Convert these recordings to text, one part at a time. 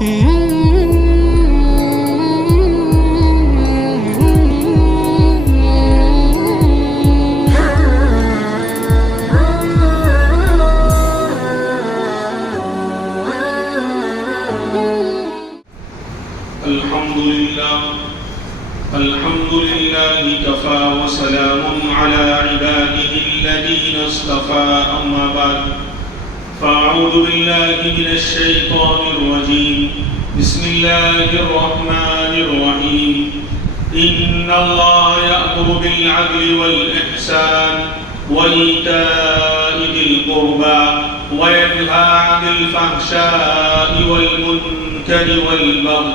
الحمد لله كفى وسلام على عباده الذين اصطفى أما بعد فأعوذ بالله من الشيطان الرجيم بسم الله الرحمن الرحيم إن الله يأمر بالعدل والإحسان وإيتاء ذي القربى وينهى عن الفحشاء والمنكر والبغي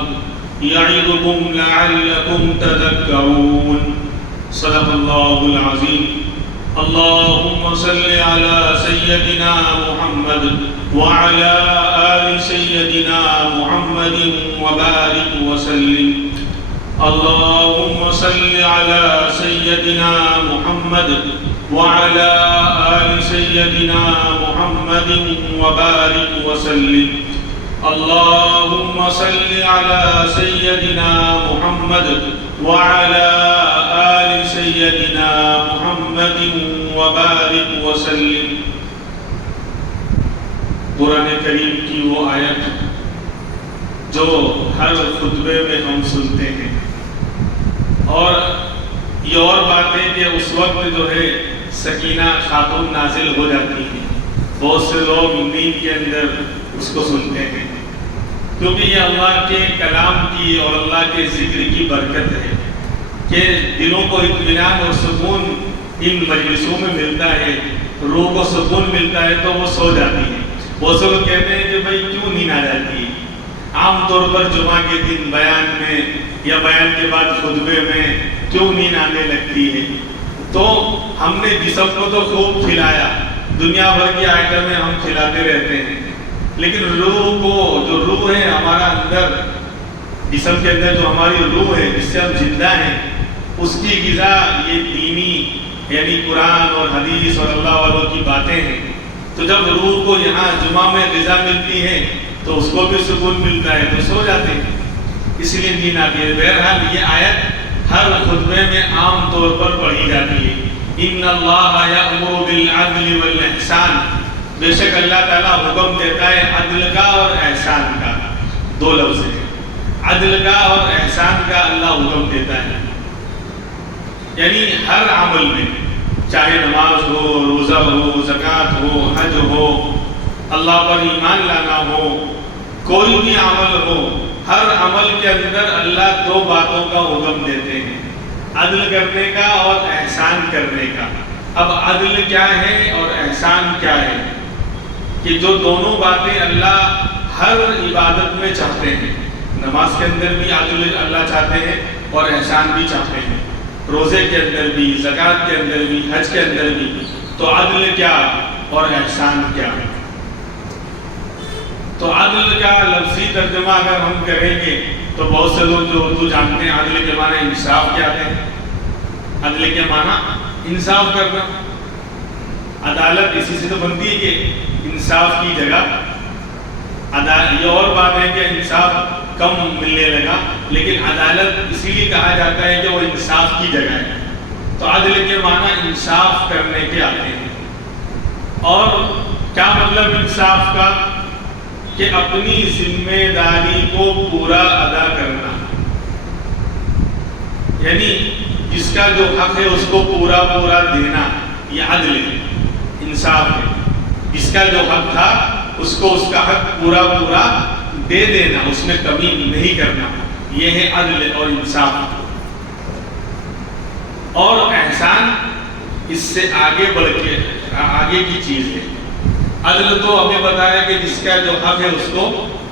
يعظكم لعلكم تذكرون صدق الله العظيم اللهم صل على سيدنا محمد وعلى آل سيدنا محمد وبارك وسلم اللهم صل على سيدنا محمد وعلى آل سيدنا محمد وبارك وسلم اللهم صل على سيدنا محمد وعلى آل سيدنا محمد وبارك وسلم۔ قرآن کریم کی وہ آیت جو ہر خطبے میں ہم سنتے ہیں، اور یہ اور بات ہے کہ اس وقت جو ہے سکینہ خاتون نازل ہو جاتی ہے، بہت سے لوگ نیند کے اندر اس کو سنتے ہیں، کیونکہ یہ اللہ کے کلام کی اور اللہ کے ذکر کی برکت ہے کہ دلوں کو اطمینان اور سکون ان مجلسوں میں ملتا ہے، روح کو سکون ملتا ہے تو وہ سو جاتی ہے۔ بہت سے لوگ کہتے ہیں کہ بھائی کیوں نیند آ جاتی ہے؟ عام طور پر جمعہ کے دن بیان میں یا بیان کے بعد خطبے میں کیوں نیند آنے لگتی ہے؟ تو ہم نے جسم کو تو خوب کھلایا، دنیا بھر کی آئٹمیں ہم کھلاتے رہتے ہیں، لیکن روح کو، جو روح ہے ہمارا اندر، جسم کے اندر جو ہماری روح ہے جس سے ہم زندہ ہیں، اس کی غذا یہ دینی یعنی قرآن اور حدیث اور اللہ والوں کی باتیں ہیں۔ تو جب روح کو یہاں جمعہ میں غذا ملتی ہے تو اس کو بھی سکون ملتا ہے تو سو جاتے ہیں، اس لیے نیند آتی ہے۔ بہرحال یہ آیت ہر خطبے میں عام طور پر پڑھی جاتی ہے، ان اللہ یأمر بالعدل والاحسان، بے شک اللہ تعالیٰ حکم دیتا ہے عدل کا اور احسان کا، دو لفظ ہیں، عدل کا اور احسان کا اللہ حکم دیتا ہے، یعنی ہر عمل میں، چاہے نماز ہو، روزہ ہو، زکوٰۃ ہو، حج ہو، اللہ پر ایمان لانا ہو، کوئی بھی عمل ہو، ہر عمل کے اندر اللہ دو باتوں کا حکم دیتے ہیں، عدل کرنے کا اور احسان کرنے کا۔ اب عدل کیا ہے اور احسان کیا ہے؟ کہ جو دونوں باتیں اللہ ہر عبادت میں چاہتے ہیں، نماز کے اندر بھی عدل اللہ چاہتے ہیں اور احسان بھی چاہتے ہیں، روزے کے اندر بھی، زکوٰۃ کے اندر بھی، حج کے اندر بھی۔ تو عدل کیا اور احسان کیا ہے؟ تو عدل کا لفظی ترجمہ اگر ہم کریں گے تو بہت سے لوگ جو اردو جانتے ہیں، عدل کے معنی انصاف کیا ہے؟ عدل کے معنی انصاف کرنا، عدالت اسی سے تو بنتی ہے کہ انصاف کی جگہ یہ اور بات ہے کہ انصاف کم ملنے لگا، لیکن عدالت اسی لیے کہا جاتا ہے کہ وہ انصاف کی جگہ ہے۔ تو عدل کے معنی انصاف کرنے کے آتے ہیں۔ اور کیا مطلب انصاف کا؟ کہ اپنی ذمہ داری کو پورا ادا کرنا، یعنی جس کا جو حق ہے اس کو پورا پورا دینا، یہ عدل ہے، انصاف ہے۔ جس کا جو حق تھا اس کو اس کا حق پورا پورا دے دینا، اس میں کمی نہیں کرنا، یہ ہے عدل اور انصاف۔ اور احسان اس سے آگے بڑھ کے آگے کی چیز ہے۔ عدل تو ہمیں بتایا کہ جس کا جو حق ہے اس کو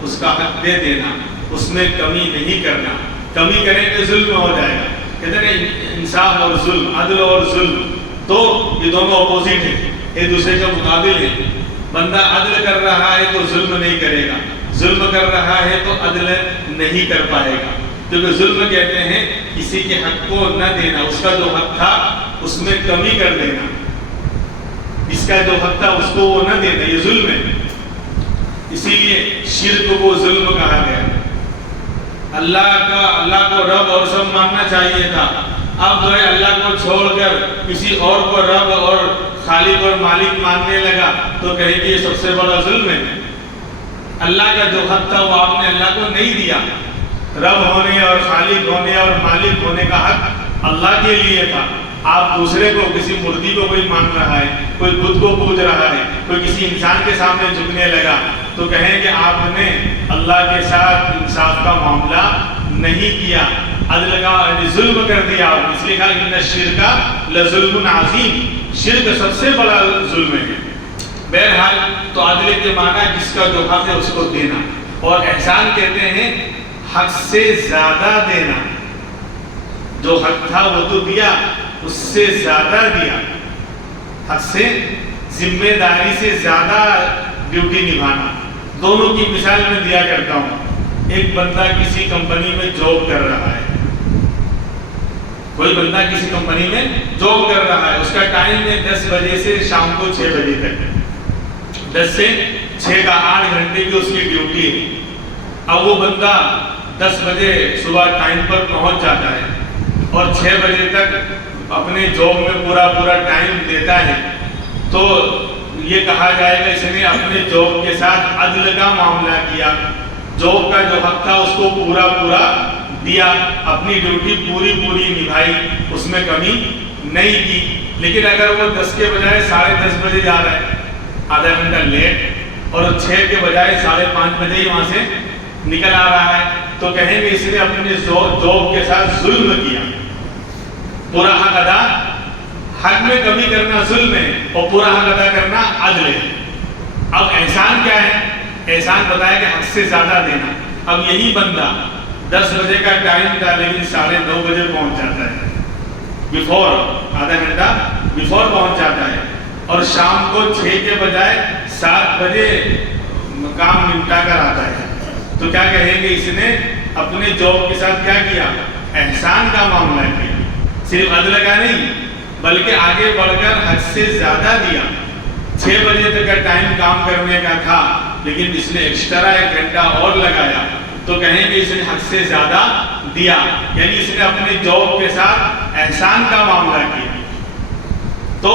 اس کا حق دے دینا، اس میں کمی نہیں کرنا، کمی کریں گے ظلم ہو جائے گا۔ کہتے ہیں انصاف اور ظلم، عدل اور ظلم تو یہ دونوں اپوزٹ ہیں، ایک دوسرے کے مقابل ہیں۔ بندہ عدل کر رہا ہے تو ظلم نہیں کرے گا، ظلم کر رہا ہے تو عدل نہیں کر پائے گا، کیونکہ ظلم کہتے ہیں کسی کے حق کو نہ دینا، اس کا جو حق تھا اس میں کمی کر دینا، اس کا جو حق تھا اس کو وہ نہ دینا، یہ ظلم ہے۔ اسی لیے شرک کو ظلم کہا گیا۔ اللہ کو رب اور سب ماننا چاہیے تھا. اب جو ہے اللہ کو چھوڑ کر کسی اور کو رب اور خالق اور مالک ماننے لگا تو کہیں کہ یہ سب سے بڑا ظلم ہے. اللہ کا جو حق تھا وہ آپ نے اللہ کو نہیں دیا. رب ہونے اور خالق ہونے اور مالک ہونے کا حق اللہ کے لیے تھا. آپ دوسرے کو, کسی مردی کو کوئی مان رہا ہے, کوئی بت کو پوج رہا ہے, کوئی کسی انسان کے سامنے جھکنے لگا تو کہیں کہ آپ نے اللہ کے ساتھ انصاف کا معاملہ نہیں کیا, عدل کا ظلم کر دیا. اس لیے کہا ان الشرک لظلم عظیم, شرک سب سے بڑا ظلم ہے. بہرحال تو عدل کے معنی جس کا جو حق ہے اس کو دینا, اور احسان کہتے ہیں حق سے زیادہ دینا. جو حق تھا وہ تو دیا, اس سے زیادہ دیا. حق سے, ذمہ داری سے زیادہ ڈیوٹی نبھانا. دونوں کی مثال میں دیا کرتا ہوں. ایک بندہ کسی کمپنی میں جاب کر رہا ہے, کوئی بندہ کسی کمپنی میں جاب کر رہا ہے, اس کا ٹائم ہے 10 بجے سے شام کو 6 بجے تک. 10 سے 6 کا 8 گھنٹے کی اس کی ڈیوٹی ہے. اب وہ بندہ 10 بجے صبح ٹائم پر پہنچ جاتا ہے اور 6 بجے تک اپنے جاب میں پورا ٹائم دیتا ہے, تو یہ کہا جائے گا اس نے اپنے جاب کے ساتھ عدل کا معاملہ کیا. جاب کا جو حق تھا اس کو پورا دیا, اپنی ڈیوٹی پوری نبھائی, اس میں کمی نہیں کی. لیکن اگر وہ 10 کے بجائے 10:30 بجے جا رہا ہے, آدھا گھنٹہ لیٹ, اور 6 کے بجائے 5:30 بجے ہی وہاں سے نکل آ رہا ہے, تو کہیں گے اس نے اپنے جاب کے ساتھ ظلم کیا. پورا حق ادا, حق میں کمی کرنا ظلم ہے اور پورا حق ادا کرنا عدل ہے. اب احسان کیا ہے؟ احسان بتایا کہ حق سے زیادہ دینا. اب یہی بندہ 10 بجے کا ٹائم تھا لیکن 9:30 بجے پہنچ جاتا ہے, بیفور, آدھا گھنٹہ بیفور پہنچ جاتا ہے, اور شام کو 6 کے بجائے 7 بجے کام نمٹا کر آتا ہے, تو کیا کہیں گے اس نے اپنے جاب کے ساتھ کیا کیا؟ احسان کا معاملہ کیا. صرف عدل کا نہیں بلکہ آگے بڑھ کر حد سے زیادہ دیا. 6 بجے تک کا ٹائم کام کرنے کا تھا لیکن اس نے ایکسٹرا 1 گھنٹہ اور لگایا, تو کہیں گے اس نے حد سے زیادہ دیا, یعنی اس نے اپنے جاب کے ساتھ احسان کا معاملہ کیا. تو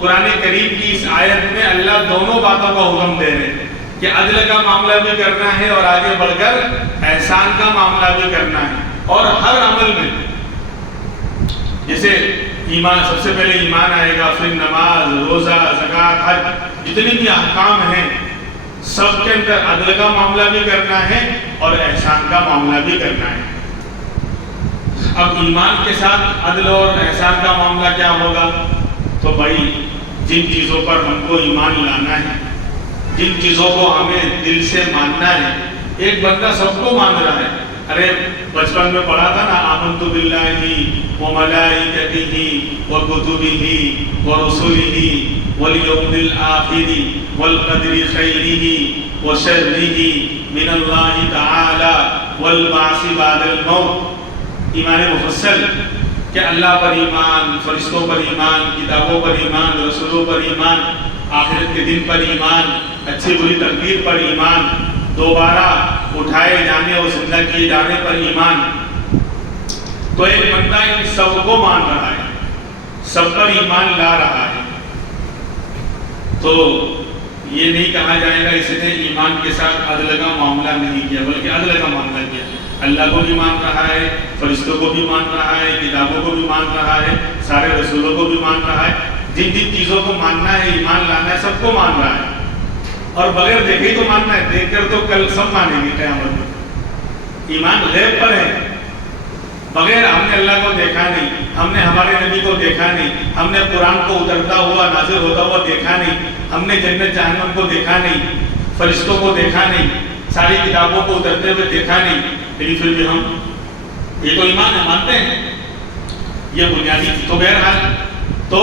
قرآن کریم کی اس آیت میں اللہ دونوں باتوں کا حکم دے رہے ہیں کہ عدل کا معاملہ بھی کرنا ہے اور آگے بڑھ کر احسان کا معاملہ بھی کرنا ہے. اور ہر عمل میں, جیسے ایمان, سب سے پہلے ایمان آئے گا, پھر نماز, روزہ, زکوٰۃ, حج, جتنے بھی احکام ہیں سب کے اندر عدل کا معاملہ بھی کرنا ہے اور احسان کا معاملہ بھی کرنا ہے. اب ایمان کے ساتھ عدل اور احسان کا معاملہ کیا ہوگا؟ تو بھائی جن چیزوں پر ہم کو ایمان لانا ہے, جن چیزوں کو ہمیں دل سے ماننا ہے. ایک بندہ سب کو مان رہا ہے, ارے بچپن میں پڑھا تھا نا, آمنت باللہ وملائکتہ وکتبہ ورسلہ والیوم الآخر والقدر خیرہ وشرہ من اللہ تعالی والبعث بعد الموت. ایمان مفصل کہ اللہ پر ایمان, فرشتوں پر ایمان, کتابوں پر ایمان, رسولوں پر ایمان, آخرت کے دن پر ایمان, اچھی بری تقدیر پر ایمان, دوبارہ اٹھائے جانے اور زندہ کیے جانے پر ایمان. تو ایک بندہ ان سب کو مان رہا ہے, سب پر ایمان لا رہا ہے, تو یہ نہیں کہا جائے گا اس نے ایمان کے ساتھ عدل کا معاملہ نہیں کیا, بلکہ عدل کا معاملہ کیا. اللہ کو بھی مان رہا ہے, فرشتوں کو بھی مان رہا ہے, کتابوں کو بھی مان رہا ہے, سارے رسولوں کو بھی مان رہا ہے. جن جن چیزوں کو ماننا ہے, ایمان لانا ہے, سب کو مان رہا ہے. اور بغیر دیکھے تو ماننا ہے, دیکھ کر تو کل سب مانیں گے قیامت میں. ایمان غیب پر ہے, بغیر ہم نے اللہ کو دیکھا نہیں, ہم نے ہمارے نبی کو دیکھا نہیں, ہم نے قرآن کو اترتا ہوا نازل ہوتا ہوا دیکھا نہیں, ہم نے جنت جہنم کو دیکھا نہیں, فرشتوں کو دیکھا نہیں, ساری کتابوں کو اترتے ہوئے دیکھا نہیں, لیکن پھر بھی ہم یہ تو ایمان ہے, مانتے ہیں. یہ بنیادی. تو بہرحال تو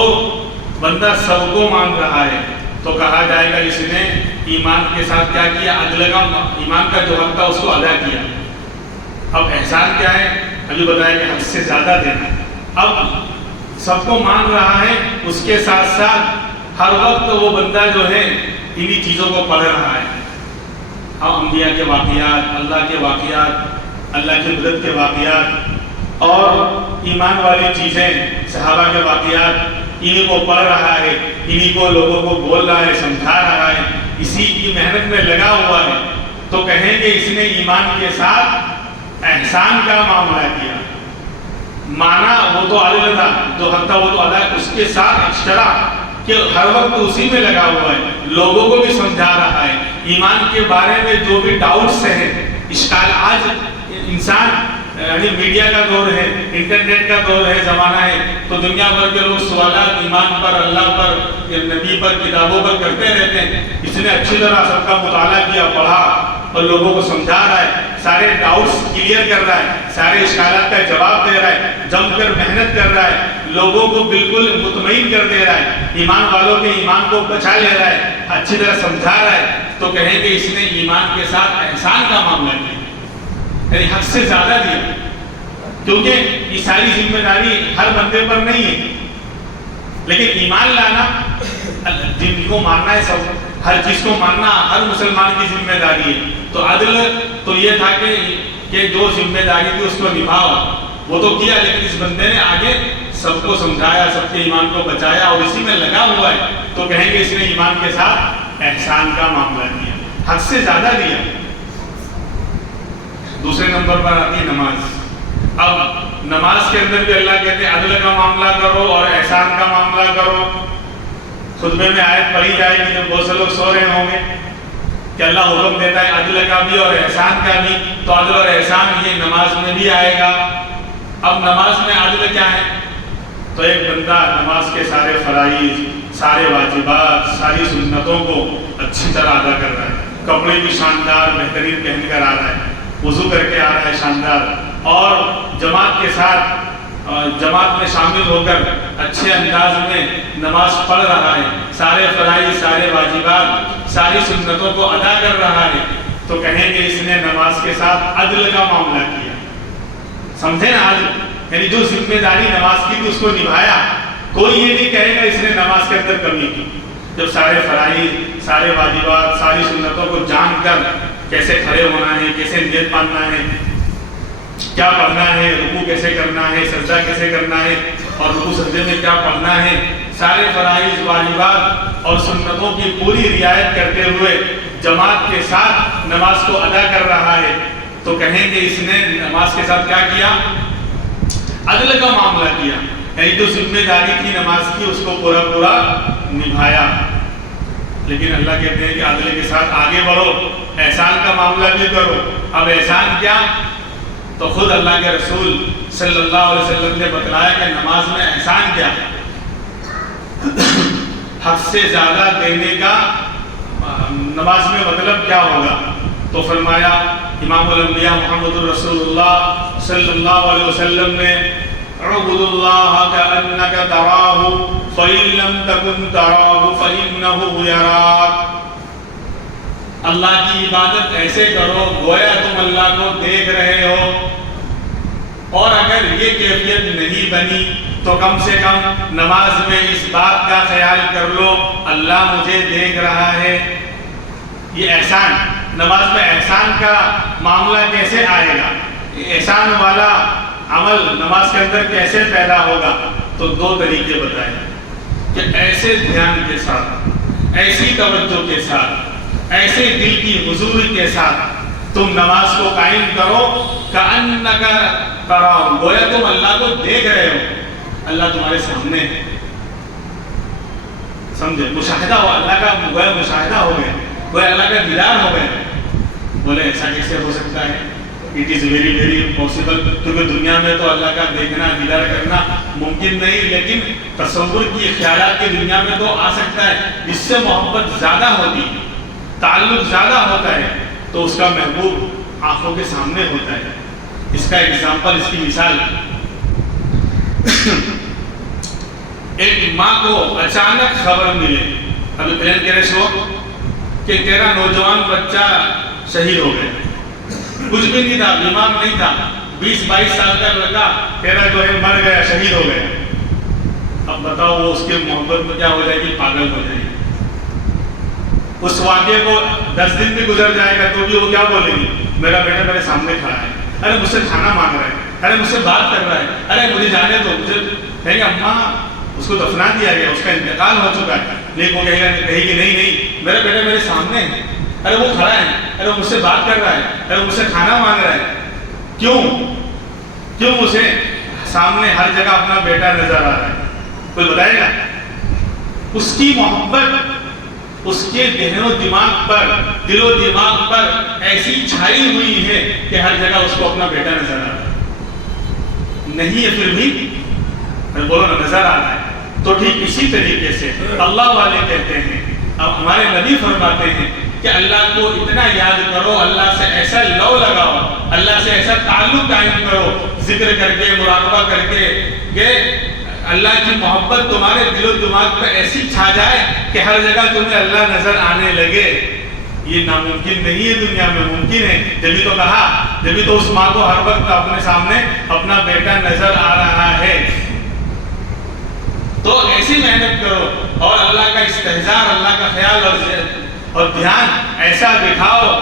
بندہ سب کو مان رہا ہے تو کہا جائے گا اس نے ایمان کے ساتھ کیا کیا؟ عدل کا, ایمان کا جو حق تھا اس کو ادا کیا. اب احسان کیا ہے؟ ابھی بتایا کہ حد سے زیادہ دینا. اب سب کو مان رہا ہے, اس کے ساتھ ساتھ ہر وقت وہ بندہ جو ہے انہی چیزوں کو پڑھ رہا ہے. اب انبیاء کے واقعات, اللہ کے واقعات, اللہ کی مدد کے واقعات اور ایمان والی چیزیں، صحابہ کے واقعات، انہیں کو پڑھ رہا ہے، انہیں کو لوگوں کو بول رہا ہے، سمجھا رہا ہے، اسی کی محنت میں لگا ہوا ہے، تو کہیں گے اس نے ایمان کے ساتھ احسان کا معاملہ کیا۔ مانا وہ تو عدل تھا، جو حق تھا وہ تو ادا، اس کے ساتھ اشترا کہ ہر وقت اسی میں لگا ہوا ہے، لوگوں کو بھی سمجھا رہا ہے۔ ایمان کے بارے میں جو بھی ڈاؤٹس ہیں، اشکال، آج انسان یعنی میڈیا کا دور ہے، انٹرنیٹ کا دور ہے، زمانہ ہے، تو دنیا بھر کے لوگ سوالات ایمان پر، اللہ پر، نبی پر، کتابوں پر کرتے رہتے ہیں۔ اس نے اچھی طرح سب کا مطالعہ کیا، پڑھا اور لوگوں کو سمجھا رہا ہے، سارے ڈاؤٹس کلیئر کر رہا ہے، سارے اشکالات کا جواب دے رہا ہے، جم کر محنت کر رہا ہے، لوگوں کو بالکل مطمئن کر دے رہا ہے، ایمان والوں کے ایمان کو بچا لے رہا ہے، اچھی طرح سمجھا رہا ہے، تو کہیں گے اس نے ایمان کے ساتھ احسان کا معاملہ کیا، یعنی حد سے زیادہ دیا، کیونکہ یہ ساری ذمہ داری ہر بندے پر نہیں ہے، لیکن ایمان لانا، جن کو ماننا ہے، سب ہر چیز کو ماننا ہر مسلمان کی ذمہ داری ہے۔ تو عدل تو یہ تھا کہ جو ذمہ داری تھی اس کو نبھاؤ، وہ تو کیا، لیکن اس بندے نے آگے سب کو سمجھایا، سب کے ایمان کو بچایا اور اسی میں لگا ہوا ہے، تو کہیں گے اس نے ایمان کے ساتھ احسان کا معاملہ کیا، حد سے زیادہ دیا۔ دوسرے نمبر پر آتی ہے نماز۔ اب نماز کے اندر بھی اللہ کہتے ہیں عدل کا معاملہ کرو اور احسان کا معاملہ کرو۔ خطبے میں آیت پڑھی جائے گی، جب بہت سے لوگ سو رہے ہوں گے کہ اللہ حکم دیتا ہے عدل کا بھی اور احسان کا بھی، تو عدل اور احسان یہ نماز میں بھی آئے گا۔ اب نماز میں عدل کیا ہے؟ تو ایک بندہ نماز کے سارے فرائض، سارے واجبات، ساری سنتوں کو اچھی طرح ادا کر رہا ہے، کپڑے بھی شاندار بہترین پہن کر آ رہا ہے، وضو کر کے آ رہا ہے شاندار، اور جماعت کے ساتھ جماعت میں شامل ہو کر اچھے انداز میں نماز پڑھ رہا ہے، سارے فرائض، سارے واجبات، ساری سنتوں کو ادا کر رہا ہے، تو کہیں گے اس نے نماز کے ساتھ عدل کا معاملہ کیا۔ سمجھے نا عدل؟ یعنی جو ذمہ داری نماز کی تھی اس کو نبھایا۔ کوئی یہ نہیں کہے گا اس نے نماز کے اندر کمی کی، جب سارے فرائض، سارے واجبات، ساری سنتوں کو جان کر کیسے کھڑے ہونا ہے، کیسے نیت باندھنا ہے، کیا پڑھنا ہے، رکوع کیسے کرنا ہے، سجدہ کیسے کرنا ہے، اور رکوع سجدے میں کیا پڑھنا ہے، سارے فرائض، واجبات اور سنتوں کی پوری رعایت کرتے ہوئے جماعت کے ساتھ نماز کو ادا کر رہا ہے، تو کہیں گے اس نے نماز کے ساتھ کیا کیا؟ عدل کا معاملہ کیا، یعنی جو ذمہ داری تھی نماز کی اس کو پورا پورا نبھایا۔ لیکن اللہ کہتے ہیں کہ عدل کے ساتھ آگے بڑھو، احسان کا معاملہ بھی کرو۔ اب احسان کیا؟ تو خود اللہ کے رسول صلی اللہ علیہ وسلم نے بتلایا کہ نماز میں احسان کیا؟ حد سے زیادہ دینے کا نماز میں مطلب کیا ہوگا؟ تو فرمایا امام الانبیاء محمد الرسول اللہ صلی اللہ علیہ وسلم نے اعبد اللہ کأنک تراہ فإن لم تکن تراہ فإنہ یراک۔ اللہ کی عبادت ایسے کرو گویا تم اللہ کو دیکھ رہے ہو، اور اگر یہ کیفیت نہیں بنی تو کم سے کم نماز میں اس بات کا خیال کر لو اللہ مجھے دیکھ رہا ہے۔ یہ احسان، نماز میں احسان کا معاملہ کیسے آئے گا؟ احسان والا عمل نماز کے اندر کیسے پیدا ہوگا؟ تو دو طریقے بتائے کہ ایسے دھیان کے ساتھ، ایسی توجہ کے ساتھ، ایسے دل کی حضوری کے ساتھ تم نماز کو قائم کرو کأنک تراہ، گویا تم اللہ کو دیکھ رہے ہو، اللہ تمہارے سامنے ہے۔ سمجھے؟ مشاہدہ ہو، اللہ کا گویا مشاہدہ ہو گیا، گویا اللہ کا دیدار ہو گیا۔ بولے ایسا کیسے ہو سکتا ہے؟ It is very very possible, کیونکہ دنیا میں تو اللہ کا دیکھنا، دیدار کرنا ممکن نہیں، لیکن تصور کی، خیالات کی دنیا میں تو آ سکتا ہے۔ جس سے محبت زیادہ ہوتی ہے، تعلق زیادہ ہوتا ہے، تو اس کا محبوب آنکھوں کے سامنے ہوتا ہے۔ اس کا ایگزامپل، اس کی مثال، ایک ماں کو اچانک خبر ملے، ابھی پلین کریش ہو کہ تیرا نوجوان بچہ شہید ہو گیا، کچھ بھی نہیں تھا، بیمار نہیں تھا، 20-22 سال کا لڑکا تیرا جو ہے مر گیا، شہید ہو گیا۔ اب بتاؤ وہ اس کے محبت میں کیا ہو جائے گی؟ پاگل ہو جائے گی۔ اس واقعے کو 10 دن بھی گزر جائے گا تو بھی وہ کیا بولے گی؟ میرا بیٹا میرے سامنے کھڑا ہے، ارے مجھ سے کھانا مانگ رہا ہے، ارے مجھ سے بات کر رہا ہے، ارے مجھے جانے دو، مجھے کہیں گے اماں اس کو دفنا دیا گیا، اس کا انتقال ہو چکا ہے، لیکن وہ کہے گی نہیں میرا بیٹا میرے سامنے ہے، ارے وہ کھڑا ہے، ارے وہ مجھ سے بات کر رہا ہے، ارے وہ مجھ سے کھانا مانگ رہا ہے. کیوں اسے سامنے ہر جگہ اپنا بیٹا نظر آ رہا ہے؟ کوئی بتائے گا؟ اس کی محبت اس کے ذہن و دماغ پر، دل و دماغ پر ایسی چھائی ہوئی ہے کہ ہر جگہ اس کو اپنا بیٹا نظر آ رہا ہے. نہیں ہے پھر بھی بولو نا نظر آ رہا ہے. تو ٹھیک اسی طریقے سے اللہ والے کہتے ہیں، اب ہمارے نبی فرماتے ہیں کہ اللہ کو اتنا یاد کرو، اللہ سے ایسا لو لگاؤ، اللہ سے ایسا تعلق قائم کرو، ذکر کر کے، مراقبہ کر کے، کہ اللہ کی محبت تمہارے دل و دماغ پہ ایسی چھا جائے کہ ہر جگہ تمہیں اللہ نظر آنے لگے. یہ ناممکن نہیں ہے، دنیا میں ممکن ہے. جبھی تو کہا، جبھی تو اس ماں کو ہر وقت اپنے سامنے اپنا بیٹا نظر آ رہا ہے. تو ایسی محنت کرو اور اللہ کا استحضار، اللہ کا خیال اور دھیان ایسا دکھاؤ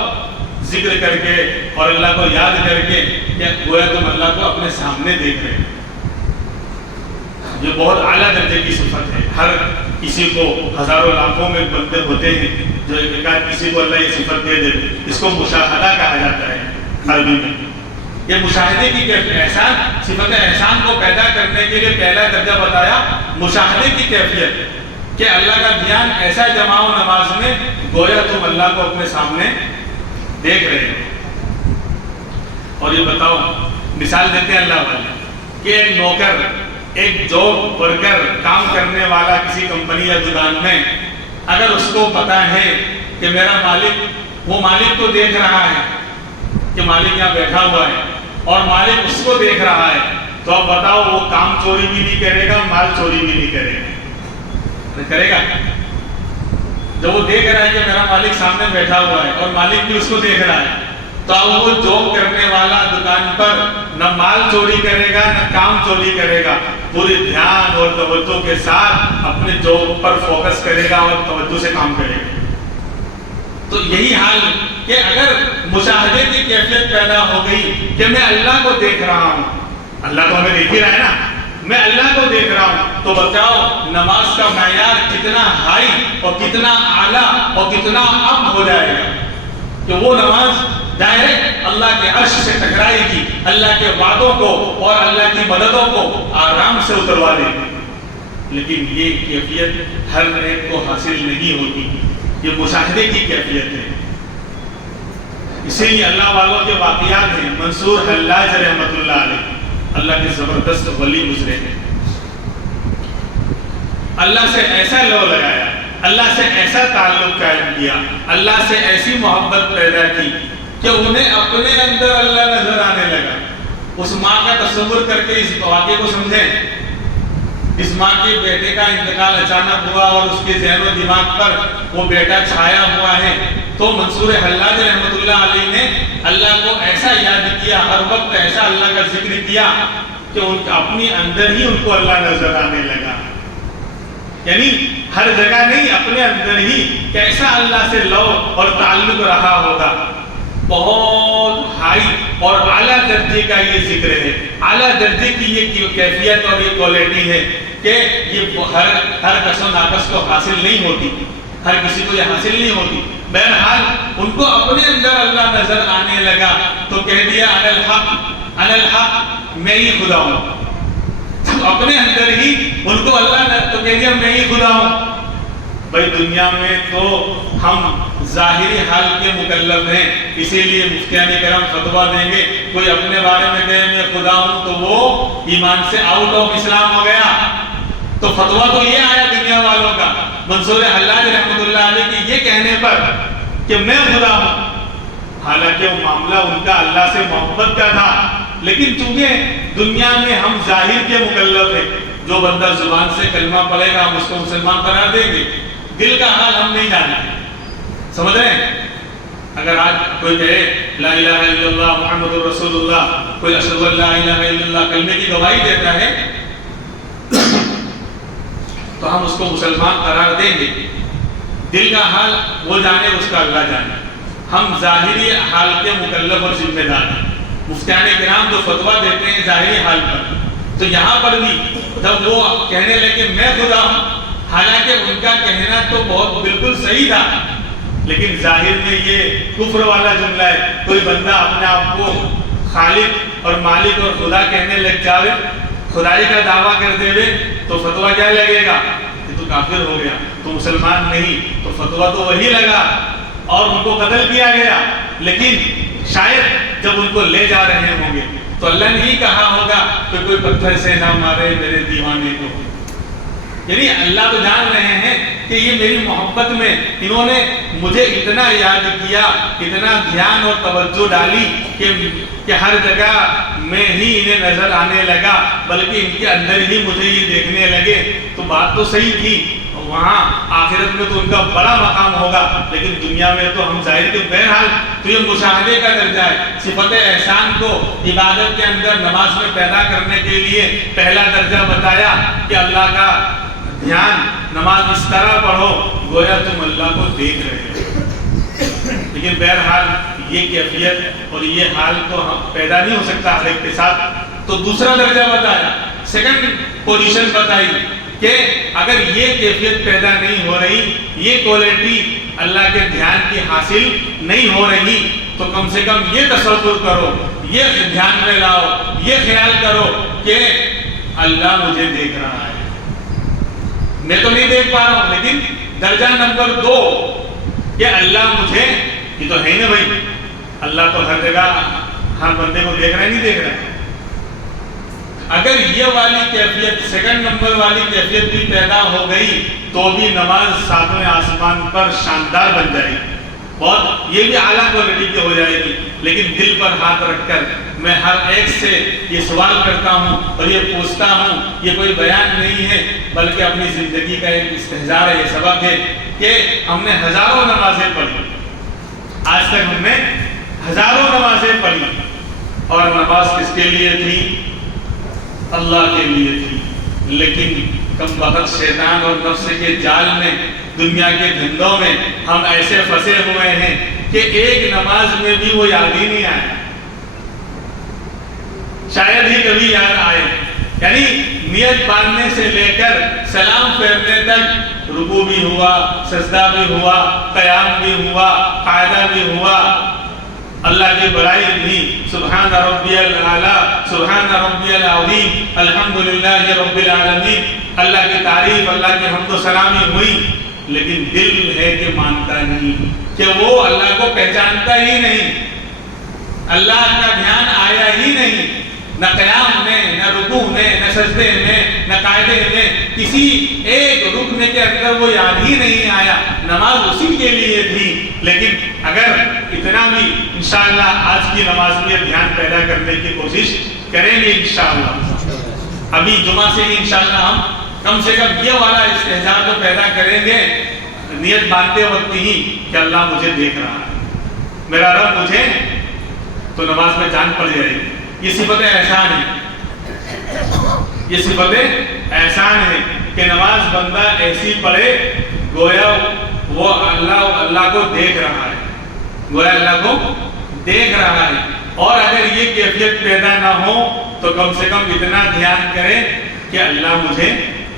ذکر کر کے اور اللہ کو یاد کر کے کہ گویا تم اللہ کو اپنے سامنے دیکھ رہے. یہ بہت اعلیٰ درجے کی صفت ہے. ہر کسی کو ہزاروں لاکھوں میں بندے ہوتے ہیں جو ایک کسی کو اللہ یہ صفت دے دے. اس کو مشاہدہ کہا جاتا ہے عربی میں. یہ مشاہدے کی احسان، صفت احسان کو پیدا کرنے کے لیے پہلا درجہ بتایا مشاہدے کی کیفیت، کہ اللہ کا دھیان ایسا جماؤ نماز میں گویا تم اللہ کو اپنے سامنے دیکھ رہے ہو. اور یہ بتاؤ، مثال دیتے ہیں اللہ والے کہ ایک نوکر، ایک جاب ورکر، کام کرنے والا کسی کمپنی یا دکان میں، اگر اس کو پتا ہے کہ میرا مالک، وہ مالک کو دیکھ رہا ہے کہ مالک یہاں بیٹھا ہوا ہے اور مالک اس کو دیکھ رہا ہے، تو اب بتاؤ وہ کام چوری بھی نہیں کرے گا، مال چوری بھی نہیں کرے گا. کرے گا؟ جب وہ دیکھ رہا ہے کہ میرا مالک سامنے بیٹھا ہوا ہے اور مالک بھی اس کو دیکھ رہا ہے، تو اب وہ جاب کرنے والا دکان پر نہ مال چوری کرے گا نہ کام چوری کرے گا، پورے دھیان اور توجہ کے ساتھ اپنے جاب پر فوکس کرے گا اور توجہ سے کام کرے گا. تو یہی حال کہ اگر مشاہدے کی کیفیت پیدا ہو گئی کہ میں اللہ کو دیکھ رہا ہوں، اللہ تو ہمیں دیکھ ہی رہا ہے نا، میں اللہ کو دیکھ رہا ہوں، تو بتاؤ نماز کا معیار کتنا ہائی اور کتنا اعلیٰ اور کتنا اب ہو جائے گا کہ وہ نماز ڈائریکٹ اللہ کے عرش سے ٹکرائے گی، اللہ کے وعدوں کو اور اللہ کی مددوں کو آرام سے اتروا دے گی. لیکن یہ کیفیت ہر ایک کو حاصل نہیں ہوتی، یہ مشاہدے کی کیفیت ہے. اسی لیے اللہ والوں کے واقعات ہیں. منصور حلاج رحمۃ اللہ علیہ اللہ کے زبردست ولی گزرے ہیں. اللہ سے ایسا لو لگایا، اللہ سے ایسا تعلق قائم کیا، اللہ سے ایسی محبت پیدا کی کہ انہیں اپنے اندر اللہ نظر آنے لگا. اس ماں کا تصور کر کے اس واقعے کو سمجھیں. اس ماں کے بیٹے کا انتقال اچانک ہوا اور اس کے ذہن و دماغ پر وہ بیٹا چھایا ہوا ہے. تو منصور حلاج رحمۃ اللہ علیہ نے اللہ کو ایسا یاد کیا، ہر وقت ایسا اللہ کا ذکر کیا کہ اپنی اندر ہی ان کو اللہ نظر آنے لگا. یعنی ہر جگہ نہیں، اپنے اندر ہی کیسا اللہ سے لو اور تعلق رہا ہوگا. بہت ہائی اور اعلیٰ درجے کا یہ ذکر ہے، اعلیٰ درجے کی یہ کیفیت اور یہ کوالٹی ہے کہ یہ ہر کس و ناقص کو حاصل نہیں ہوتی، ہر کسی کو یہ حاصل نہیں ہوتی. بہرحال ان کو اپنے اندر اللہ نظر آنے لگا تو کہہ دیا انا الحق، میں ہی خدا ہوں. اپنے اندر ہی ان کو اللہ نے تو کہہ دیا میں ہی خدا ہوں. بھائی دنیا میں تو ہم ظاہری حال کے مکلف ہیں، اسی لیے مفتیان کرام فتویٰ دیں گے، کوئی اپنے بارے میں کہے میں خدا ہوں تو وہ ایمان سے آؤٹ آف اسلام ہو گیا. تو فتویٰ تو یہ آیا دنیا والوں کا منصور حلاج رحمۃ اللہ علیہ کے یہ کہنے پر کہ میں خدا ہوں، حالانکہ وہ معاملہ ان کا اللہ سے محبت کا تھا. لیکن چونکہ دنیا میں ہم ظاہر کے مکلف ہیں، جو بندہ زبان سے کلمہ پڑھے گا ہم اس کو مسلمان قرار دیں گے، دل کا حال ہم نہیں جانتے. سمجھ رہے ہیں؟ اگر آج کوئی کہے لا الہ الا اللہ محمد رسول اللہ، کوئی اشہد ان لا الہ الا اللہ کلمے کی گواہی دیتا ہے تو ہم اس کو مسلمان قرار دیں گے. دل کا حال وہ جانے، اس کا اللہ جانے. ہم ظاہری حال کے مکلف اور ذمہ دار ہیں. مفتیان کرام جو فتویٰ دیتے ہیں ظاہری حال پر، تو یہاں پر بھی جب وہ کہنے لگے میں خدا ہوں، حالانکہ ان کا کہنا تو بہت بالکل صحیح تھا، لیکن ظاہر میں یہ کفر والا جملہ ہے. کوئی بندہ اپنے آپ کو خالق اور مالک اور خدا کہنے لگ جاوے، خدائی کا دعویٰ کر دے وے، تو فتویٰ کیا لگے گا کہ تو کافر ہو گیا، تو مسلمان نہیں. تو فتویٰ تو وہی لگا اور ان کو قتل کیا گیا. لیکن شاید جب ان کو لے جا رہے ہوں گے تو اللہ نے ہی کہا ہوگا کہ کوئی پتھر سے نہ مارے میرے دیوانے کو. یعنی اللہ تو جان رہے ہیں کہ یہ میری محبت میں انہوں نے مجھے اتنا یاد کیا، اتنا دھیان اور توجہ ڈالی کہ ہر جگہ میں ہی انہیں نظر آنے لگا، بلکہ ان کے اندر ہی مجھے یہ دیکھنے لگے. تو بات تو صحیح تھی، وہاں آخرت میں تو ان کا بڑا مقام ہوگا، لیکن دنیا میں تو ہم ظاہر کے بہرحال تو یہ مشاہدے کا درجہ ہے. صفت احسان کو عبادت کے اندر نماز میں پیدا کرنے کے لیے پہلا درجہ بتایا کہ اللہ کا دھیان، نماز اس طرح پڑھو گویا تم اللہ کو دیکھ رہے ہو. لیکن بہرحال یہ کیفیت اور یہ حال تو پیدا نہیں ہو سکتا ہر ایک کے ساتھ. تو دوسرا درجہ بتایا، سیکنڈ پوزیشن بتائی کہ اگر یہ کیفیت پیدا نہیں ہو رہی، یہ کوالٹی اللہ کے دھیان کی حاصل نہیں ہو رہی، تو کم سے کم یہ تصور کرو، یہ دھیان میں لاؤ، یہ خیال کرو کہ اللہ مجھے دیکھ رہا ہے. میں تو نہیں دیکھ پا رہا ہوں، لیکن درجہ نمبر 2 کہ اللہ مجھے، یہ تو ہے نا بھائی، اللہ تو ہر جگہ ہر بندے کو دیکھ رہا ہے، نہیں دیکھ رہا ہے. اگر یہ والی کیفیت، سیکنڈ نمبر والی کیفیت بھی پیدا ہو گئی تو بھی نماز ساتویں آسمان پر شاندار بن جائے گی، بہت یہ بھی اعلیٰ کوالٹی کی ہو جائے گی. لیکن دل پر ہاتھ رکھ کر میں ہر ایک سے یہ سوال کرتا ہوں اور یہ پوچھتا ہوں، یہ کوئی بیان نہیں ہے بلکہ اپنی زندگی کا ایک استحضار ہے، یہ سبق ہے کہ ہم نے ہزاروں نمازیں پڑھی، آج تک ہم نے ہزاروں نمازیں پڑھی، اور نماز کس کے لیے تھی؟ اللہ کے لیے تھی. لیکن کم وقت شیطان اور نفس کے جال میں، دنیا کے دھندوں میں ہم ایسے پھنسے ہوئے ہیں کہ ایک نماز میں بھی وہ یاد ہی نہیں آیا، شاید ہی کبھی یاد آئے. یعنی نیت باندھنے سے لے کر سلام پھیرنے تک رکوع بھی ہوا، سجدہ بھی ہوا، قیام بھی ہوا، قاعدہ بھی ہوا، اللہ کی بڑائی بھی، سبحان ربی الاعلیٰ، سبحان ربی العظیم، الحمدللہ رب العالمین، اللہ کی تعریف، اللہ کی حمد و سلامی ہوئی. لیکن دل ہے کہ مانتا نہیں، کہ وہ اللہ کو پہچانتا ہی نہیں، اللہ کا دھیان آیا ہی نہیں، نہ قیام میں، نہ رکوع میں، نہ سجدے میں، نہ قاعدے میں، کسی ایک رکن کے اندر وہ یاد ہی نہیں آیا. نماز اسی کے لیے تھی. لیکن اگر اتنا بھی انشاءاللہ آج کی نماز میں دھیان پیدا کرنے کی کوشش کریں گے انشاءاللہ، ابھی جمعہ سے ہی انشاءاللہ ہم کم سے کم یہ والا استحضار تو پیدا کریں گے نیت باندھتے وقت ہی کہ اللہ مجھے دیکھ رہا ہے، میرا رب مجھے، تو نماز میں جان پڑ جائے گی. یہ صفت احسان ہے، یہ صفت احسان ہے کہ نماز بندہ ایسی پڑھے گویا وہ اللہ کو دیکھ رہا ہے، گویا اللہ کو دیکھ رہا ہے. اور اگر یہ کیفیت پیدا نہ ہو تو کم سے کم اتنا دھیان کرے کہ اللہ مجھے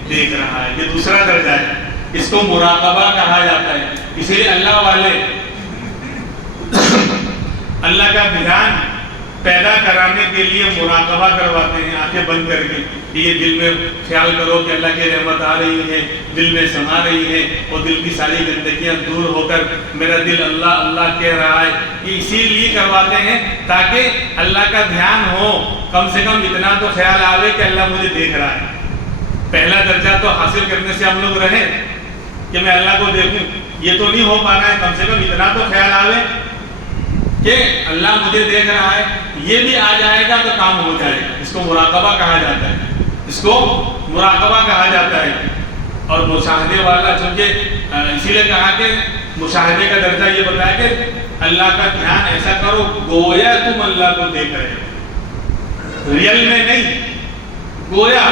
دیکھ رہا ہے. یہ دوسرا درجہ ہے، اس کو مراقبہ کہا جاتا ہے. اسی لیے اللہ والے اللہ کا دھیان پیدا کرانے کے لیے مراقبہ کرواتے ہیں، آنکھیں بند کر کے. یہ دل میں خیال کرو کہ اللہ کی رحمت آ رہی ہے، دل میں سما رہی ہے، اور دل کی ساری گندگیاں دور ہو کر میرا دل اللہ اللہ کہہ رہا ہے. یہ اسی لیے کرواتے ہیں تاکہ اللہ کا دھیان ہو، کم سے کم اتنا تو خیال آوے کہ اللہ مجھے دیکھ رہا ہے. پہلا درجہ تو حاصل کرنے سے ہم لوگ رہے کہ میں اللہ کو دیکھوں، یہ تو نہیں ہو پا رہا ہے. کم سے کم اتنا تو خیال آوے کہ اللہ مجھے دیکھ رہا ہے. یہ بھی آ جائے گا تو کام ہو جائے گا. اس کو مراقبہ کہا جاتا ہے، اس کو مراقبہ کہا جاتا ہے. اور مشاہدے والا، چونکہ اسی لیے کہا کہ مشاہدے کا درجہ یہ بتایا کہ اللہ کا دھیان ایسا کرو گویا تم اللہ کو دیکھ رہے ہو، ریئل میں نہیں، گویا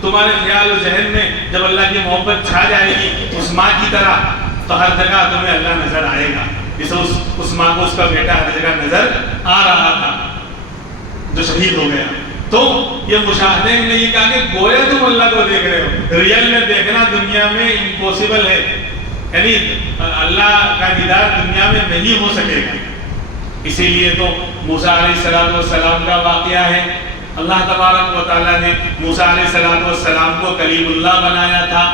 تمہارے خیال و ذہن میں جب اللہ کی محبت چھا جائے گی اس ماں کی طرح تو ہر جگہ تمہیں اللہ نظر آئے گا. جسے اس ماں کو اس کا بیٹا ہر جگہ نظر آ رہا تھا. جو شہید ہو گیا. تو یہ مشاہدے میں یہ کہا کہ گویا تم اللہ کو دیکھ رہے ہو، ریئل میں دیکھنا دنیا میں امپوسیبل ہے، یعنی اللہ کا دیدار دنیا میں نہیں ہو سکے گا. اسی لیے تو موسیٰ علیہ السلام کا واقعہ ہے. اللہ تبارک و تعالیٰ نے موسیٰ علیہ السلام کو کلیم اللہ بنایا تھا.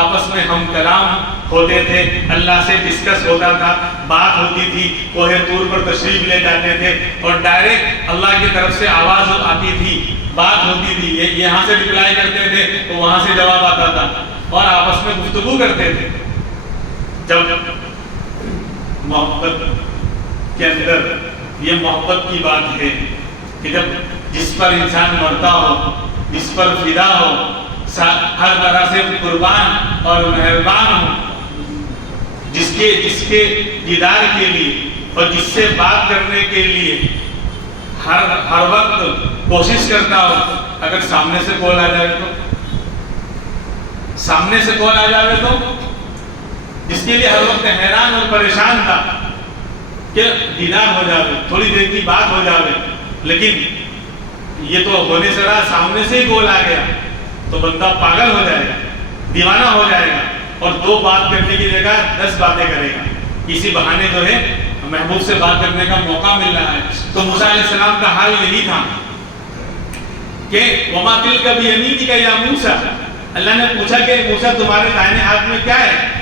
آپس میں ہم کلام ہوتے تھے، اللہ سے ڈسکس ہوتا تھا، بات ہوتی تھی، کوہ طور پر تشریف لے جاتے تھے اور ڈائریکٹ اللہ کی طرف سے آواز آتی تھی، بات ہوتی تھی، یہاں سے ریپلائی کرتے تھے تو وہاں سے جواب آتا تھا اور آپس میں گفتگو کرتے تھے. جب محبت کے اندر یہ محبت کی بات ہے کہ جب جس پر انسان مرتا ہو، جس پر فدا ہو، ہر طرح سے قربان اور مہربان ہو، جس کے دیدار کے لیے اور جس سے بات کرنے کے لیے ہر وقت کوشش کرتا ہو، اگر سامنے سے کال آ جائے تو جس کے لیے ہر وقت حیران اور پریشان تھا کہ دیدار ہو جاوے، تھوڑی دیر کی بات ہو جاوے، لیکن یہ تو ہونے سے رہا، سامنے سے ہی کال آ گیا تو بندہ پاگل ہو جائے گا، دیوانہ ہو جائے گا اور 2 بات کرنے کی جگہ 10 باتیں کرے گا. اسی بہانے جو ہے محبوب سے بات کرنے کا موقع مل رہا ہے. تو موسیٰ علیہ السلام کا حال یہی تھا کہ وَمَا تِلْكَ بِيَمِينِكَ يَا مُوسَىٰ، اللہ نے پوچھا کہ موسیٰ تمہارے دائنے ہاتھ میں کیا ہے؟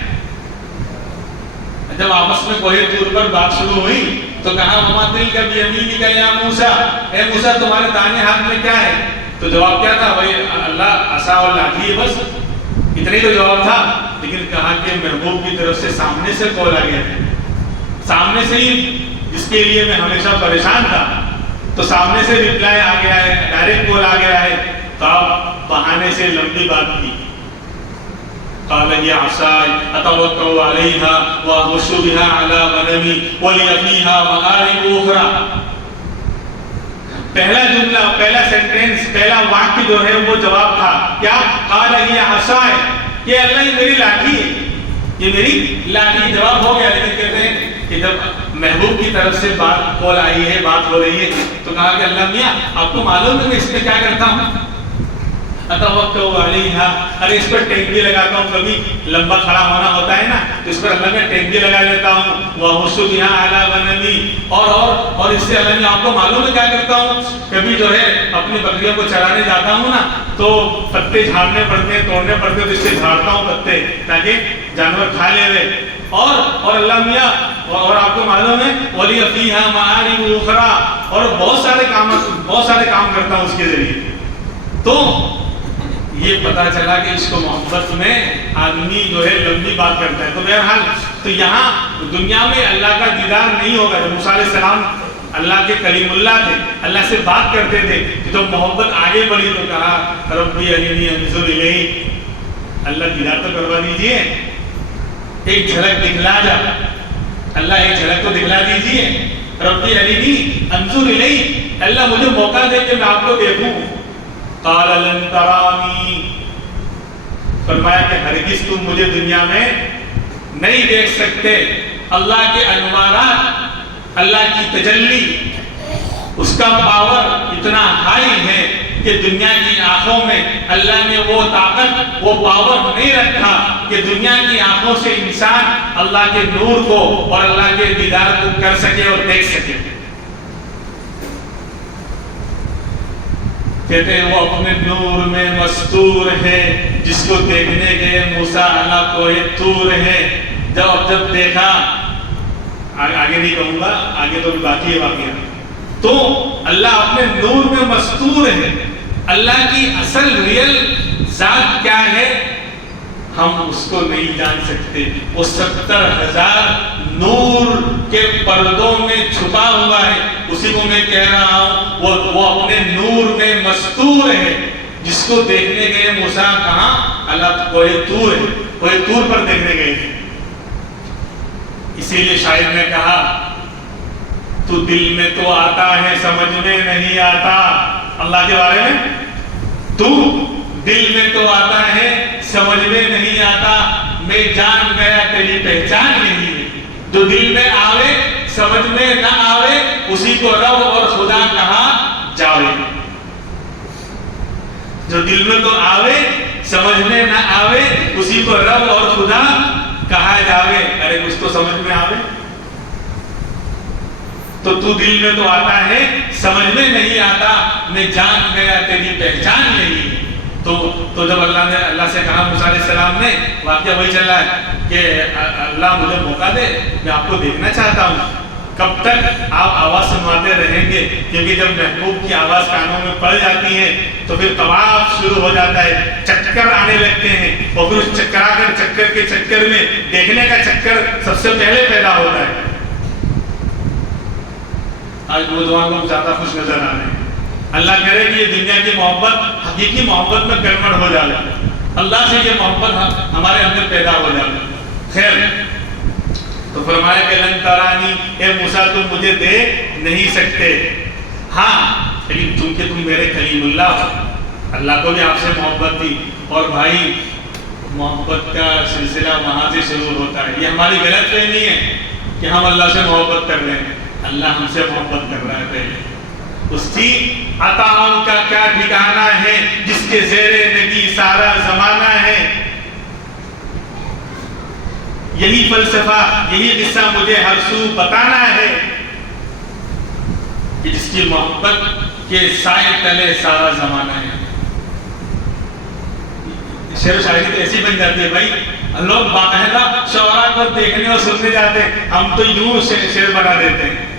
جب آپس میں کوہ طور پر بات شروع ہوئی تو کہا وَمَا تِلْكَ بِيَمِينِكَ يَا مُوسَىٰ، اے موسیٰ تمہارے دائنے ہاتھ میں کیا ہے؟ تو جواب کیا تھا؟ بھائی اللہ عصا اور لاٹھی ہے، بس اتنے تو جواب تھا. لیکن کہا کہ محبوب کی طرف سے سامنے سے کال آ گیا ہے، سامنے سے ہی، جس کے لیے میں ہمیشہ پریشان تھا، تو سامنے سے ریپلائی آ گیا ہے، ڈائریکٹ کال آ گیا ہے. تو آپ بہانے سے لمبی بات کی. قال هي عصاي اتوكل عليها واهش بها على غنمي ولي فيها مآرب اخرى. پہلا جملہ، پہلا سینٹینس، پہلا واقعہ جو ہے وہ جواب تھا. کیا؟ قال هي عصاي، یہ اللہ یہ میری لاٹھی ہے، یہ میری لاٹھی. جواب ہو گیا. لیکن کہتے ہیں کہ جب محبوب کی طرف سے بات کال آئی ہے، بات ہو رہی ہے، تو کہا کہ اللہ میاں آپ کو معلوم ہے میں اس پہ کیا کرتا ہوں؟ اتوکل علیہا، ارے اس پر ٹینکی لگاتا ہوں. کبھی لمبا کھڑا ہونا ہوتا ہے نا تو اس پر اللہ میں ٹینکی لگا لیتا ہوں. وَأَحُسُّ بِهَا عَلَىٰ غَنَمِي، اور اس سے اللہ میں آپ کو معلوم ہے کیا کرتا ہوں؟ کبھی جو ہے اپنی بکریوں کو چرانے جاتا ہوں نا تو پتے جھاڑنے پڑتے ہیں، توڑنے پڑتے ہیں، تو اس سے جھاڑتا ہوں پتے تاکہ جانور کھا لے لے. اور اللہ میاں اور آپ کو معلوم ہے وَلِيَ فِيهَا مَآرِبُ أُخْرَىٰ، اور بہت سارے کام کرتا ہوں اس کے ذریعے. تو یہ پتا چلا کہ اس کو محبت میں آدمی جو ہے لمبی بات کرتا ہے. تو بہرحال تو یہاں دنیا میں اللہ کا دیدار نہیں ہوگا. موسیٰ علیہ السلام اللہ کے کلیم اللہ تھے، اللہ سے بات کرتے تھے. جب محبت آگے بڑھی تو کہا ربی ارنی انظر الیک، اللہ دیدار تو کروا دیجئے، ایک جھلک دکھلا جا، اللہ ایک جھلک تو دکھلا دیجئے. ربی ارنی انظر الیک، اللہ مجھے موقع دے کہ میں آپ کو دیکھوں. قال لن ترانی، فرمایا کہ ہرگز تم مجھے دنیا میں نہیں دیکھ سکتے. اللہ کے انوارات، اللہ کی تجلی، اس کا پاور اتنا ہائی ہے کہ دنیا کی آنکھوں میں اللہ نے وہ طاقت، وہ پاور نہیں رکھا کہ دنیا کی آنکھوں سے انسان اللہ کے نور کو اور اللہ کے دیدار کو کر سکے اور دیکھ سکے. کہتے ہیں وہ اپنے نور میں مستور ہے، جس کو دیکھنے گئے موسیٰ علیٰ کوہ طور ہے. جب دیکھا، آگے نہیں کہوں گا، آگے تو باقی ہے واقعہ. تو اللہ اپنے نور میں مستور ہے. اللہ کی اصل ریئل ذات کیا ہے ہم اس کو نہیں جان سکتے. وہ 70,000 نور کے پردوں میں چھپا ہوا ہے. اسی کو میں کہہ رہا ہوں وہ اپنے نور میں مستور ہے. جس کو دیکھنے گئے موسیٰ کہاں؟ اللہ کوہ طور ہے، کوہ طور پر دیکھنے گئے تھے. اسی لیے شاعر نے کہا تو دل میں تو آتا ہے سمجھ میں نہیں آتا. اللہ کے بارے میں تو دل میں تو آتا ہے سمجھ میں نہیں آتا. میں جان گیا تیری پہچان نہیں ہے. جو دل میں آوے سمجھ میں نہ آوے اسی کو رب اور خدا کہا جو دل میں تو آوے سمجھ میں نہ آوے اسی کو رب اور خدا کہا جاوے. ارے کچھ تو سمجھ میں آوے. تو دل میں تو آتا ہے سمجھ میں نہیں آتا. میں جان گیا تیری پہچان نہیں. تو جب اللہ سے کہا موسیٰ علیہ السلام نے, واقعہ وہی چل رہا ہے کہ اللہ مجھے موقع دے, میں آپ کو دیکھنا چاہتا ہوں. کب تک آپ آواز سنواتے رہیں گے؟ کیونکہ جب محبوب کی آواز کانوں میں پڑ جاتی ہے تو پھر طواف شروع ہو جاتا ہے, چکر آنے لگتے ہیں, اور پھر اس چکر کے چکر میں دیکھنے کا چکر سب سے پہلے پیدا ہوتا ہے. آج نوجوان لوگ زیادہ خوش نظر آ رہے ہیں. اللہ کرے کہ یہ دنیا کی محبت حقیقی محبت میں کنورٹ ہو جائے, اللہ سے یہ محبت ہمارے اندر پیدا ہو جائے. خیر, تو فرمایا کہ لن ترانی, اے موسیٰ تم مجھے دیکھ نہیں سکتے, ہاں لیکن چونکہ تم میرے کلیم اللہ ہو. اللہ کو بھی آپ سے محبت تھی. اور بھائی محبت کا سلسلہ وہاں سے شروع ہوتا ہے. یہ ہماری غلط فہمی ہے کہ ہم اللہ سے محبت کر رہے ہیں. اللہ ہم سے محبت کر رہا ہے پہلے. اس کی عطاؤں کا کیا ٹھکانہ ہے جس کے زیر نگی سارا زمانہ ہے. یہی فلسفہ, یہی قصہ مجھے ہر سو بتانا ہے کہ جس کی محبت کے سائے تلے سارا زمانہ ہے. شعر و شاعری تو ایسی بن جاتی ہے بھائی, لوگ باقاعدہ شعراء کو دیکھنے اور سننے جاتے ہیں, ہم تو یوں شعر بنا دیتے ہیں.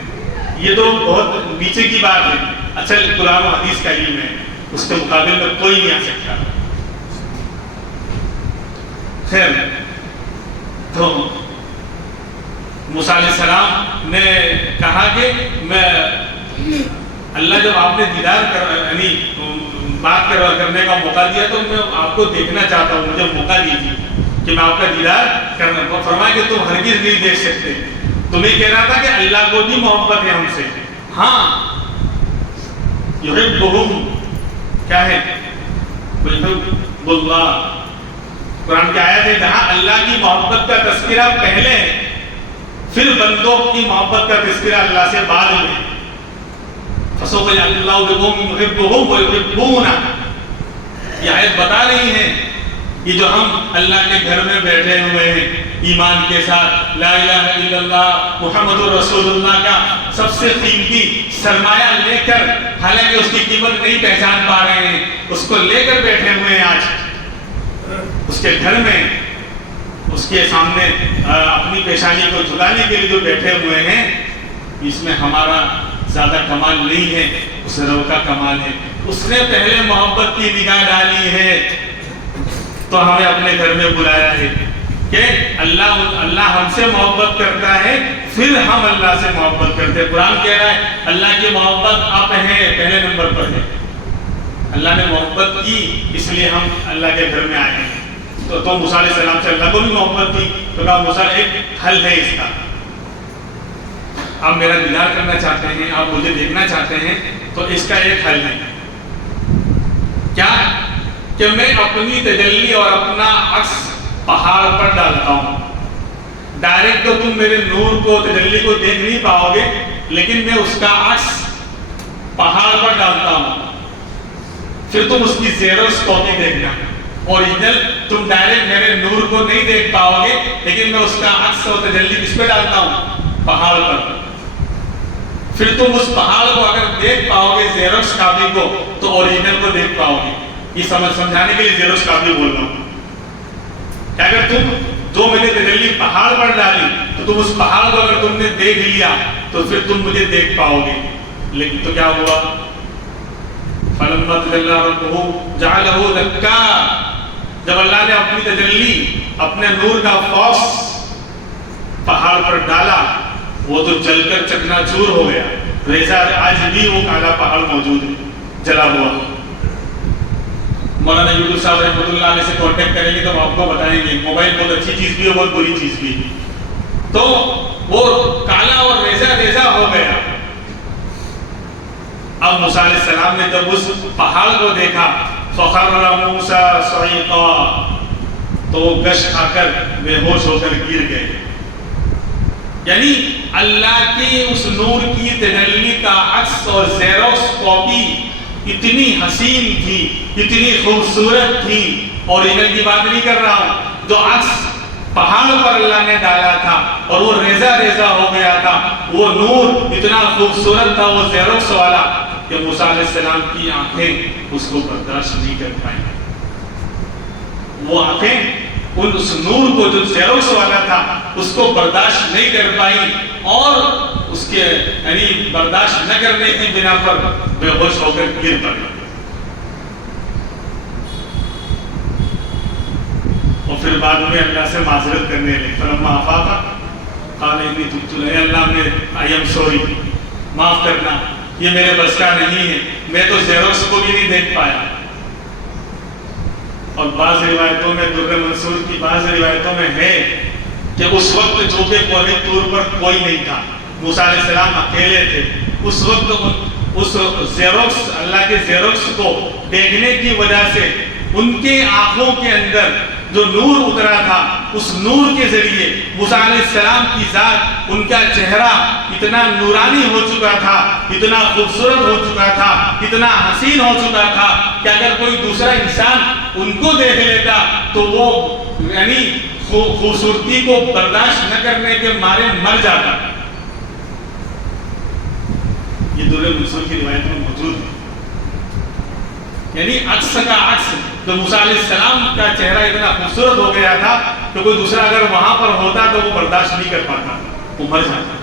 یہ تو بہت نیچے کی بات ہے. اچھا قرآن و حدیث کا علم ہے, اس کے مقابل میں کوئی نہیں آ سکتا. خیر, تو موسیٰ علیہ السلام نے کہا کہ میں اللہ جب آپ نے دیدار یعنی بات کرنے کا موقع دیا تو میں آپ کو دیکھنا چاہتا ہوں, مجھے موقع دیجیے کہ میں آپ کا دیدار کرنا. فرمایا کہ تم ہرگز نہیں دیکھ سکتے. تمہیں کہہ رہا تھا کہ اللہ کو بھی محبت ہے ہم سے. ہاں, یحبہم کیا ہے, یحب اللہ. قرآن کی آیت ہے جہاں اللہ کی محبت کا تذکرہ پہلے ہے, پھر بندوں کی محبت کا تذکرہ اللہ سے بعد میں. فسوف یجعل اللہ بقوم یحبہم ویحبونہ. یہ آیت بتا رہی ہے یہ جو ہم اللہ کے گھر میں بیٹھے ہوئے ہیں ایمان کے ساتھ, لا الہ الا اللہ محمد رسول اللہ کا سب سے قیمتی سرمایہ لے کر, حالانکہ اس کی قیمت نہیں پہچان پا رہے ہیں, اس کو لے کر بیٹھے ہوئے ہیں آج اس کے گھر میں, اس کے سامنے اپنی پیشانی کو جھکانے کے لیے جو بیٹھے ہوئے ہیں. اس میں ہمارا زیادہ کمال نہیں ہے, اس رب کا کمال ہے. اس نے پہلے محبت کی نگاہ ڈالی ہے تو ہمیں اپنے گھر میں بلایا ہے کہ اللہ ہم سے محبت کرتا ہے, پھر ہم اللہ سے محبت کرتے ہیں. قرآن کہہ رہا ہے اللہ کی محبت آپ ہیں, پہلے نمبر پر ہے. اللہ نے محبت کی اس لیے ہم اللہ کے گھر میں آئے ہیں. تو موسیٰ علیہ السلام سے اللہ کو بھی محبت تھی, تو کہا موسیٰ ایک حل ہے اس کا, آپ میرا دیدار کرنا چاہتے ہیں, آپ مجھے دیکھنا چاہتے ہیں, تو اس کا ایک حل ہے. کیا کہ میں اپنی تجلی اور اپنا عکس پہاڑ پر ڈالتا ہوں. ڈائریکٹ تو تم میرے نور کو تجلی کو دیکھ نہیں پاؤ گے, لیکن میں اس کا عکس پہاڑ پر ڈالتا ہوں. پھر تم اس کی زیروکس کاپی دیکھنا. اوریجنل تم ڈائریکٹ میرے نور کو نہیں دیکھ پاؤ گے, لیکن میں اس کا عکس اور تجلی کس پہ ڈالتا ہوں, پہاڑ پر. پھر تم اس پہاڑ کو اگر دیکھ پاؤ گے زیروکس کاپی کو, تو اوریجنل کو دیکھ پاؤ گے. یہ سمجھانے کے لیے زیروکس کاپی بول رہا ہوں کہ اگر تم جو میں نے تجلی پہاڑ پر ڈالی تو تم اس پہاڑ کو اگر تم نے دیکھ لیا تو پھر تم مجھے دیکھ پاؤ گے. لیکن تو کیا ہوا, فَلَمَّا تَجَلَّىٰ رَبُّهُ جَعَلَهُ دَكَّا. جب اللہ نے اپنی تجلی اپنے نور کا فوس پہاڑ پر ڈالا, وہ تو جل کر چکنا چور ہو گیا. ویسا آج بھی وہ کالا پہاڑ موجود ہے, جلا ہوا. مولانا یوسف صاحب رحمۃ اللہ علیہ سے کانٹیکٹ کریں گے تو آپ کو بتائیں گے موبائل بہت اچھی چیز بھی ہے, بہت بری چیز بھی. تو وہ کالا اور ریزہ ہو گیا. اب موسیٰ علیہ السلام نے جب اس پہاڑ کو دیکھا, فخر موسیٰ صعیقا, تو گش کھا کر بے ہوش ہو کر گر گئے. یعنی اللہ کی اس نور کی تجلی کا عکس اور زیروکس کاپی اتنی حسین تھی، اتنی خوبصورت تھی. اور ایندھن کی بات نہیں کر رہا ہوں، جو عکس پہاڑ پر اللہ نے ڈالا تھا اور وہ ریزہ ریزہ ہو گیا تھا، وہ نور اتنا خوبصورت تھا، وہ زیروکس والا، کہ موسیٰ علیہ السلام کی آنکھیں اس کو برداشت نہیں کر پائیں. وہ آنکھیں اس نور کو جو زیروکس والا تھا اس کو برداشت نہیں کر پائی، اور اس کے یعنی برداشت نہ کرنے کی بنا پر بے ہوش ہو کر گر پڑا. اور پھر بعد میں اللہ سے معذرت کرنے لگے. فلما افاق قال انی تبت الیک، اللہ میں آئی ایم سوری، معاف کرنا، یہ میرے بس کا نہیں ہے، میں تو زیروکس کو بھی نہیں دیکھ پایا. اور بعض روایتوں میں، در منصور کی بعض روایتوں میں ہے کہ اس وقت جو کہ کوہ طور پر کوئی نہیں تھا، موسیٰ علیہ السلام اکیلے تھے. اس وقت اس زیروکس، اللہ کے زیروکس کو دیکھنے کی وجہ سے ان کے آنکھوں کے اندر جو نور اترا تھا، اس نور کے ذریعے موسیٰ علیہ السلام کی ذات، ان کا چہرہ اتنا نورانی ہو چکا تھا، اتنا خوبصورت ہو چکا تھا، اتنا حسین ہو چکا تھا کہ اگر کوئی دوسرا انسان ان کو دیکھ لیتا تو وہ یعنی خوبصورتی کو برداشت نہ کرنے کے مارے مر جاتا. یہ در منصور کی روایت میں موجود ہے. یعنی عکس کا عکس، تو موسیٰ علیہ السلام کا چہرہ اتنا خوبصورت ہو گیا تھا کہ کوئی دوسرا اگر وہاں پر ہوتا تو وہ برداشت نہیں کر پاتا، وہ مر جاتا.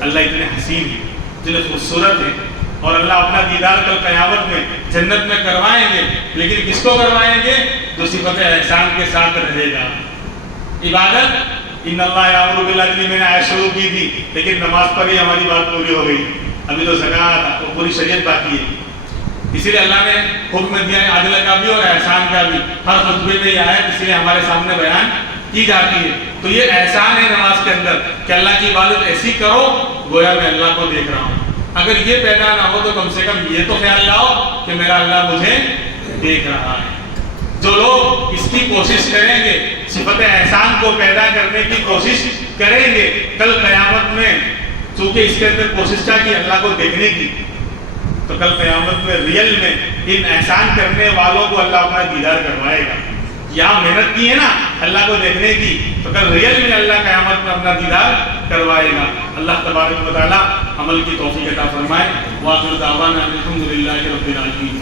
اللہ اتنے حسین ہے، اتنے خوبصورت ہے، اور اللہ اپنا دیدار کل قیامت میں جنت میں کروائیں گے. لیکن کس کو کروائیں گے؟ جو صفت احسان کے ساتھ رہے گا. عبادت ان اللہ یامر بالعدل، میں نے آیت شروع کی تھی، لیکن نماز پر ہی ہماری بات پوری ہو گئی. ابھی تو زکوٰۃ اور پوری شریعت باقی ہے. اسی لیے اللہ نے حکم دیا ہے عدل کا بھی اور احسان کا بھی. ہر خطبے میں یہ آیت اس لیے ہمارے سامنے بیان کی جاتی ہے. تو یہ احسان ہے نماز کے اندر کہ اللہ کی عبادت ایسی کرو گویا میں اللہ کو دیکھ رہا ہوں. اگر یہ پیدا نہ ہو تو کم سے کم یہ تو خیال لاؤ کہ میرا اللہ مجھے دیکھ رہا ہے. جو لوگ اس کی کوشش کریں گے، صفت احسان کو پیدا کرنے کی کوشش کریں گے، کل قیامت میں چونکہ اس کے اندر کوشش کیا کی اللہ کو دیکھنے کی، تو کل قیامت میں ریئل میں ان احسان کرنے والوں کو اللہ اپنا دیدار کروائے گا. یہاں محنت کی ہے نا اللہ کو دیکھنے کی، تو کل ریئل میں اللہ قیامت میں اپنا دیدار کروائے گا. اللہ تبارک و تعالی عمل کی توفیق عطا فرمائے. وآخر دعوانا الحمدللہ رب العالمین.